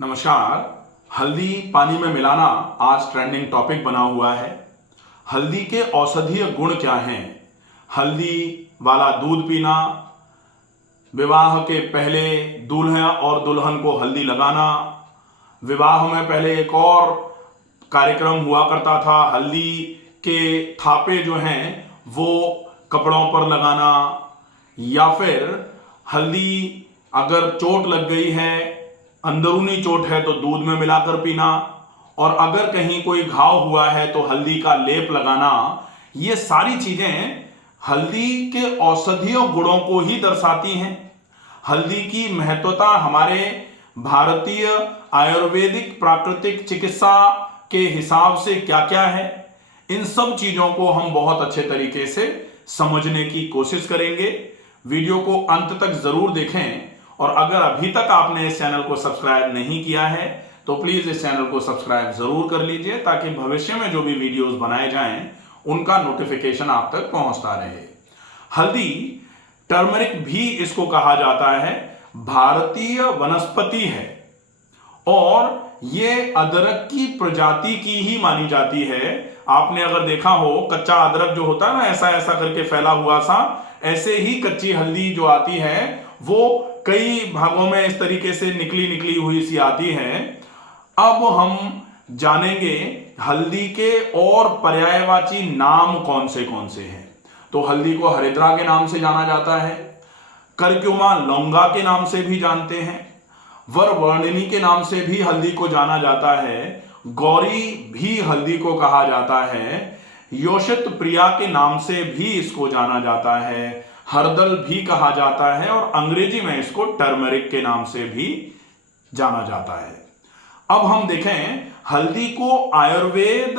नमस्कार। हल्दी पानी में मिलाना आज ट्रेंडिंग टॉपिक बना हुआ है। हल्दी के औषधीय गुण क्या हैं? हल्दी वाला दूध पीना, विवाह के पहले दूल्हा और दुल्हन को हल्दी लगाना, विवाह में पहले एक और कार्यक्रम हुआ करता था, हल्दी के थापे जो हैं वो कपड़ों पर लगाना, या फिर हल्दी अगर चोट लग गई है, अंदरूनी चोट है तो दूध में मिलाकर पीना, और अगर कहीं कोई घाव हुआ है तो हल्दी का लेप लगाना। ये सारी चीजें हल्दी के औषधीय गुणों को ही दर्शाती हैं। हल्दी की महत्वता हमारे भारतीय आयुर्वेदिक प्राकृतिक चिकित्सा के हिसाब से क्या क्या है, इन सब चीजों को हम बहुत अच्छे तरीके से समझने की कोशिश करेंगे। वीडियो को अंत तक जरूर देखें, और अगर अभी तक आपने इस चैनल को सब्सक्राइब नहीं किया है तो प्लीज इस चैनल को सब्सक्राइब जरूर कर लीजिए, ताकि भविष्य में जो भी वीडियोस बनाए जाएं उनका नोटिफिकेशन आप तक पहुंचता रहे। हल्दी, टर्मरिक भी इसको कहा जाता है, भारतीय वनस्पति है और ये अदरक की प्रजाति की ही मानी जाती है। आपने अगर देखा हो, कच्चा अदरक जो होता है ना, ऐसा ऐसा करके फैला हुआ सा, ऐसे ही कच्ची हल्दी जो आती है वो कई भागों में इस तरीके से निकली निकली हुई सी आती है। अब हम जानेंगे हल्दी के और पर्यायवाची नाम कौन से हैं। तो हल्दी को हरिद्रा के नाम से जाना जाता है, करक्यूमा लौंगा के नाम से भी जानते हैं, वरवर्णिनी के नाम से भी हल्दी को जाना जाता है, गौरी भी हल्दी को कहा जाता है, योषित प्रिया के नाम से भी इसको जाना जाता है, हरदल भी कहा जाता है, और अंग्रेजी में इसको टर्मरिक के नाम से भी जाना जाता है। अब हम देखें, हल्दी को आयुर्वेद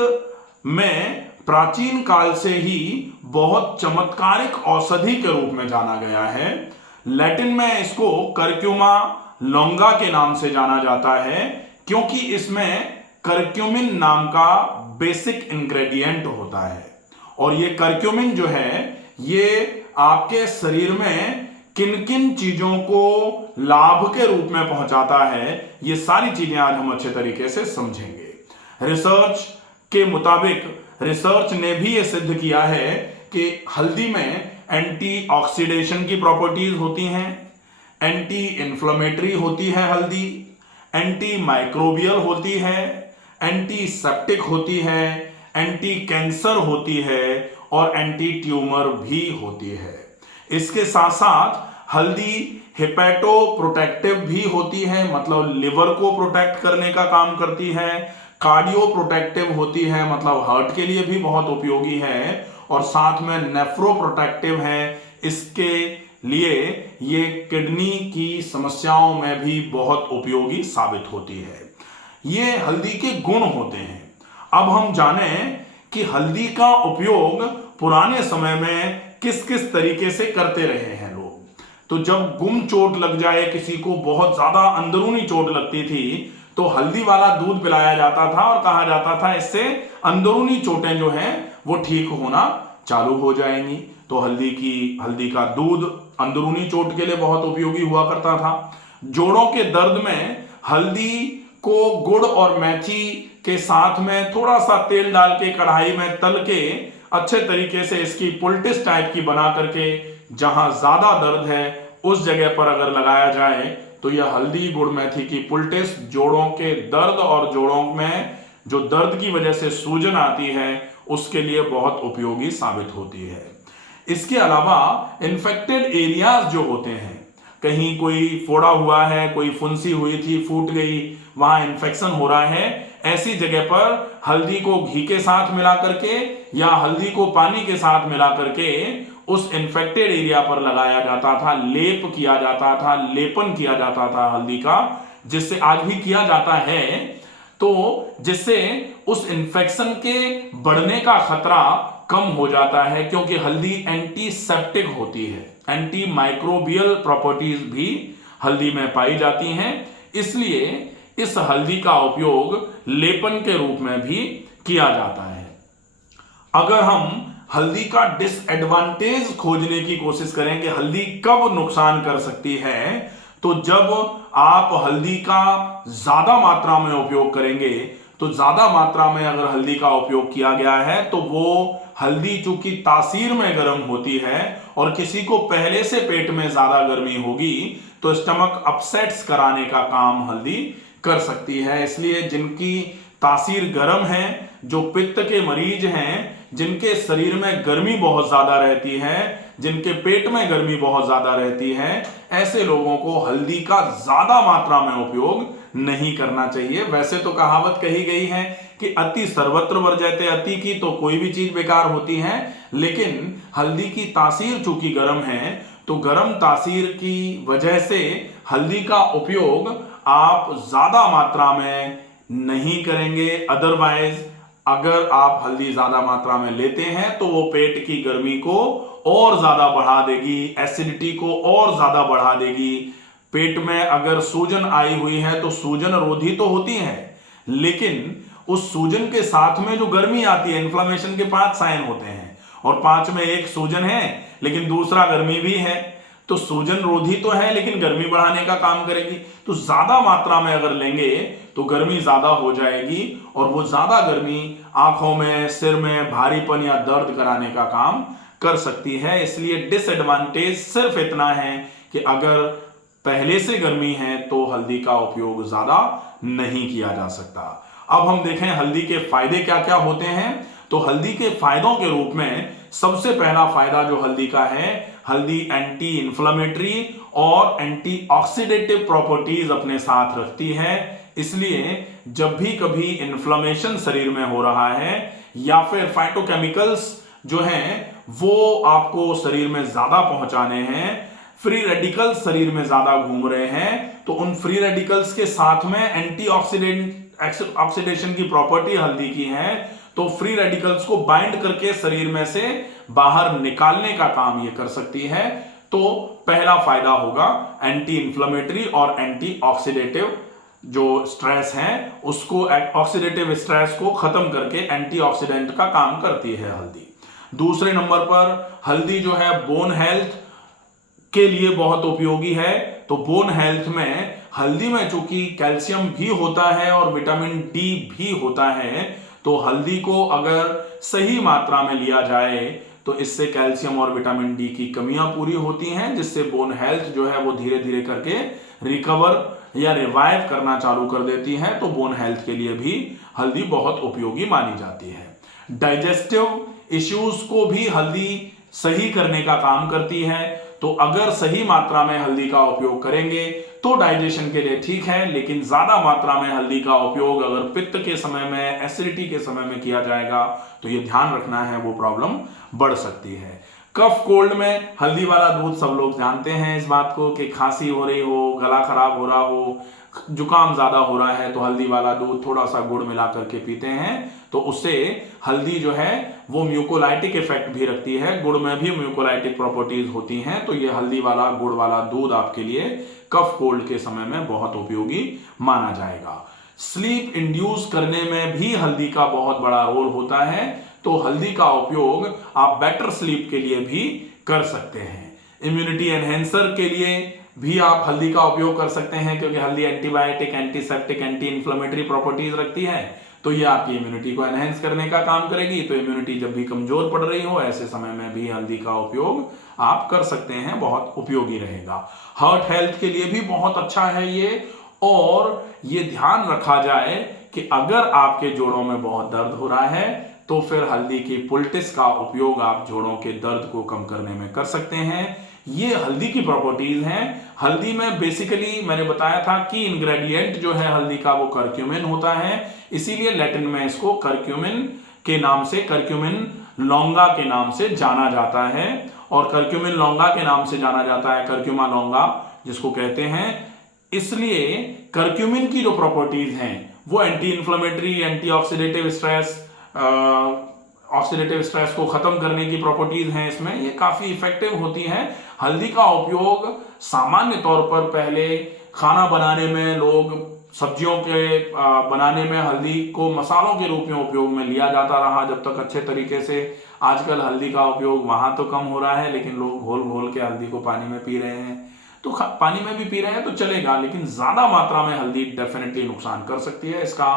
में प्राचीन काल से ही बहुत चमत्कारिक औषधि के रूप में जाना गया है। लैटिन में इसको करक्यूमा लौंगा के नाम से जाना जाता है, क्योंकि इसमें करक्यूमिन नाम का बेसिक इंग्रेडिएंट होता है। और ये करक्यूमिन जो है, ये आपके शरीर में किन किन चीजों को लाभ के रूप में पहुंचाता है, ये सारी चीजें आज हम अच्छे तरीके से समझेंगे। रिसर्च के मुताबिक, रिसर्च ने भी यह सिद्ध किया है कि हल्दी में एंटी ऑक्सीडेशन की प्रॉपर्टीज होती हैं, एंटी इंफ्लेमेटरी होती है हल्दी, एंटी माइक्रोबियल होती है, एंटी सेप्टिक होती है, एंटी कैंसर होती है, और एंटी ट्यूमर भी होती है। इसके साथ साथ हल्दी हेपेटो प्रोटेक्टिव भी होती है, मतलब लिवर को प्रोटेक्ट करने का काम करती है, कार्डियो प्रोटेक्टिव होती है, मतलब हार्ट के लिए भी बहुत उपयोगी है, और साथ में नेफ्रो प्रोटेक्टिव है, इसके लिए ये किडनी की समस्याओं में भी बहुत उपयोगी साबित होती है। ये हल्दी के गुण होते हैं। अब हम जानें कि हल्दी का उपयोग पुराने समय में किस किस तरीके से करते रहे हैं लोग। तो जब गुम चोट लग जाए, किसी को बहुत ज्यादा अंदरूनी चोट लगती थी, तो हल्दी वाला दूध पिलाया जाता था और कहा जाता था इससे अंदरूनी चोटें जो हैं वो ठीक होना चालू हो जाएंगी। तो हल्दी का दूध अंदरूनी चोट के लिए बहुत उपयोगी हुआ करता था। जोड़ों के दर्द में हल्दी को गुड़ और मेथी के साथ में थोड़ा सा तेल डाल के कढ़ाई में तल के अच्छे तरीके से इसकी पुलटिस टाइप की बना करके, जहां ज्यादा दर्द है उस जगह पर अगर लगाया जाए तो यह हल्दी गुड़ मेथी की पुलटिस जोड़ों के दर्द और जोड़ों में जो दर्द की वजह से सूजन आती है उसके लिए बहुत उपयोगी साबित होती है। इसके अलावा इन्फेक्टेड एरियाज जो होते हैं, कहीं कोई फोड़ा हुआ है, कोई फुंसी हुई थी, फूट गई, वहां इन्फेक्शन हो रहा है, ऐसी जगह पर हल्दी को घी के साथ मिला करके या हल्दी को पानी के साथ मिला करके उस इन्फेक्टेड एरिया पर लगाया जाता था, लेप किया जाता था, लेपन किया जाता था हल्दी का, जिससे आज भी किया जाता है, तो जिससे उस इन्फेक्शन के बढ़ने का खतरा कम हो जाता है, क्योंकि हल्दी एंटीसेप्टिक होती है, एंटी माइक्रोबियल प्रॉपर्टीज भी हल्दी में पाई जाती हैं। इसलिए इस हल्दी का उपयोग लेपन के रूप में भी किया जाता है। अगर हम हल्दी का डिसएडवांटेज खोजने की कोशिश करें कि हल्दी कब नुकसान कर सकती है, तो जब आप हल्दी का ज्यादा मात्रा में उपयोग करेंगे, तो ज्यादा मात्रा में अगर हल्दी का उपयोग किया गया है तो वो हल्दी चूंकि तासीर में गर्म होती है और किसी को पहले से पेट में ज्यादा गर्मी होगी तो स्टमक अपसेट्स कराने का काम हल्दी कर सकती है। इसलिए जिनकी तासीर गर्म है, जो पित्त के मरीज हैं, जिनके शरीर में गर्मी बहुत ज्यादा रहती है, जिनके पेट में गर्मी बहुत ज्यादा रहती है, ऐसे लोगों को हल्दी का ज्यादा मात्रा में उपयोग नहीं करना चाहिए। वैसे तो कहावत कही गई है कि अति सर्वत्र वर्जयते अति, की तो कोई भी चीज बेकार होती है, लेकिन हल्दी की तासीर चूंकि गर्म है तो गर्म तासीर की वजह से हल्दी का उपयोग आप ज्यादा मात्रा में नहीं करेंगे। अदरवाइज अगर आप हल्दी ज्यादा मात्रा में लेते हैं तो वो पेट की गर्मी को और ज्यादा बढ़ा देगी, एसिडिटी को और ज्यादा बढ़ा देगी। पेट में अगर सूजन आई हुई है तो सूजन रोधी तो होती है, लेकिन उस सूजन के साथ में जो गर्मी आती है, इन्फ्लेमेशन के 5 साइन होते हैं और 5 में एक सूजन है लेकिन दूसरा गर्मी भी है, तो सूजन रोधी तो है लेकिन गर्मी बढ़ाने का काम करेगी। तो ज्यादा मात्रा में अगर लेंगे तो गर्मी ज्यादा हो जाएगी और वो ज्यादा गर्मी आंखों में, सिर में भारीपन या दर्द कराने का काम कर सकती है। इसलिए डिसएडवांटेज सिर्फ इतना है कि अगर पहले से गर्मी है तो हल्दी का उपयोग ज्यादा नहीं किया जा सकता। अब हम देखें हल्दी के फायदे क्या क्या होते हैं। तो हल्दी के फायदों के रूप में सबसे पहला फायदा जो हल्दी का है, हल्दी एंटी इंफ्लेमेटरी और एंटीऑक्सीडेटिव प्रॉपर्टीज अपने साथ रखती है। इसलिए जब भी कभी इन्फ्लेमेशन शरीर में हो रहा है या फिर फाइटोकेमिकल्स जो हैं वो आपको शरीर में ज्यादा पहुंचाने हैं, फ्री रेडिकल्स शरीर में ज्यादा घूम रहे हैं, तो उन फ्री रेडिकल्स के साथ में ऑक्सीडेशन की प्रॉपर्टी हल्दी की है, तो फ्री रेडिकल्स को बाइंड करके शरीर में से बाहर निकालने का काम ये कर सकती है। तो पहला फायदा होगा एंटी इंफ्लेमेटरी और एंटी ऑक्सीडेटिव जो स्ट्रेस है उसको, ऑक्सीडेटिव स्ट्रेस को खत्म करके एंटीऑक्सीडेंट का काम करती है हल्दी। दूसरे नंबर पर हल्दी जो है बोन हेल्थ के लिए बहुत उपयोगी है। तो बोन हेल्थ में हल्दी में चूंकि कैल्शियम भी होता है और विटामिन डी भी होता है, तो हल्दी को अगर सही मात्रा में लिया जाए तो इससे कैल्शियम और विटामिन डी की कमियां पूरी होती हैं, जिससे बोन हेल्थ जो है वो धीरे धीरे करके रिकवर या रिवाइव करना चालू कर देती है। तो बोन हेल्थ के लिए भी हल्दी बहुत उपयोगी मानी जाती है। डाइजेस्टिव इश्यूज को भी हल्दी सही करने का काम करती है। तो अगर सही मात्रा में हल्दी का उपयोग करेंगे तो डाइजेशन के लिए ठीक है, लेकिन ज्यादा मात्रा में हल्दी का उपयोग अगर पित्त के समय में, एसिडिटी के समय में किया जाएगा तो ये ध्यान रखना है, वो प्रॉब्लम बढ़ सकती है। कफ कोल्ड में हल्दी वाला दूध सब लोग जानते हैं इस बात को कि खांसी हो रही हो, गला खराब हो रहा हो, जुकाम ज्यादा हो रहा है तो हल्दी वाला दूध थोड़ा सा गुड़ मिला करके पीते हैं, तो उससे हल्दी जो है वो म्यूकोलाइटिक इफेक्ट भी रखती है। गुड़ में भी म्यूकोलाइटिक प्रॉपर्टीज होती हैं, तो ये हल्दी वाला गुड़ वाला दूध आपके लिए कफ कोल्ड के समय में बहुत उपयोगी माना जाएगा। स्लीप इंड्यूस करने में भी हल्दी का बहुत बड़ा रोल होता है, तो हल्दी का उपयोग आप बेटर स्लीप के लिए भी कर सकते हैं। इम्यूनिटी एनहेंसर के लिए भी आप हल्दी का उपयोग कर सकते हैं, क्योंकि हल्दी antibiotic, antiseptic, anti inflammatory properties रखती है, तो ये आपकी इम्यूनिटी को एनहेंस करने का काम करेगी। तो इम्यूनिटी जब भी कमजोर पड़ रही हो ऐसे समय में भी हल्दी का उपयोग आप कर सकते हैं, बहुत उपयोगी रहेगा। हार्ट हेल्थ के लिए भी बहुत अच्छा है ये। और ये ध्यान रखा जाए कि अगर आपके जोड़ों में बहुत दर्द हो रहा है तो फिर हल्दी की पुलटिस का उपयोग आप जोड़ों के दर्द को कम करने में कर सकते हैं। ये हल्दी की प्रॉपर्टीज हैं। हल्दी में बेसिकली मैंने बताया था कि इंग्रेडिएंट जो है हल्दी का वो करक्यूमिन होता है, इसीलिए लैटिन में इसको करक्यूमिन के नाम से, करक्यूमिन लॉन्गा के नाम से जाना जाता है। और करक्यूमिन लॉन्गा के नाम से जाना जाता है, करक्यूमा लॉन्गा जिसको कहते हैं, इसलिए करक्यूमिन की जो प्रॉपर्टीज हैं वो anti inflammatory, anti oxidative stress, oxidative stress को खत्म करने की प्रॉपर्टीज हैं इसमें, ये काफी इफेक्टिव होती हैं। हल्दी का उपयोग सामान्य तौर पर पहले खाना बनाने में, लोग सब्जियों के बनाने में हल्दी को मसालों के रूप में उपयोग में लिया जाता रहा जब तक अच्छे तरीके से। आजकल हल्दी का उपयोग वहां तो कम हो रहा है, लेकिन लोग घोल घोल के हल्दी को पानी में पी रहे हैं। तो पानी में भी पी रहे हैं तो चलेगा, लेकिन ज्यादा मात्रा में हल्दी डेफिनेटली नुकसान कर सकती है। इसका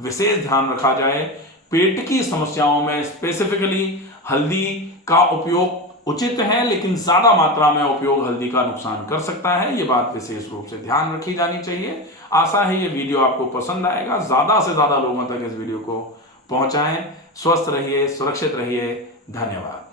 विशेष ध्यान रखा जाए। पेट की समस्याओं में स्पेसिफिकली हल्दी का उपयोग उचित है, लेकिन ज्यादा मात्रा में उपयोग हल्दी का नुकसान कर सकता है। ये बात विशेष रूप से ध्यान रखी जानी चाहिए। आशा है ये वीडियो आपको पसंद आएगा। ज्यादा से ज्यादा लोगों तक इस वीडियो को पहुंचाएं। स्वस्थ रहिए, सुरक्षित रहिए। धन्यवाद।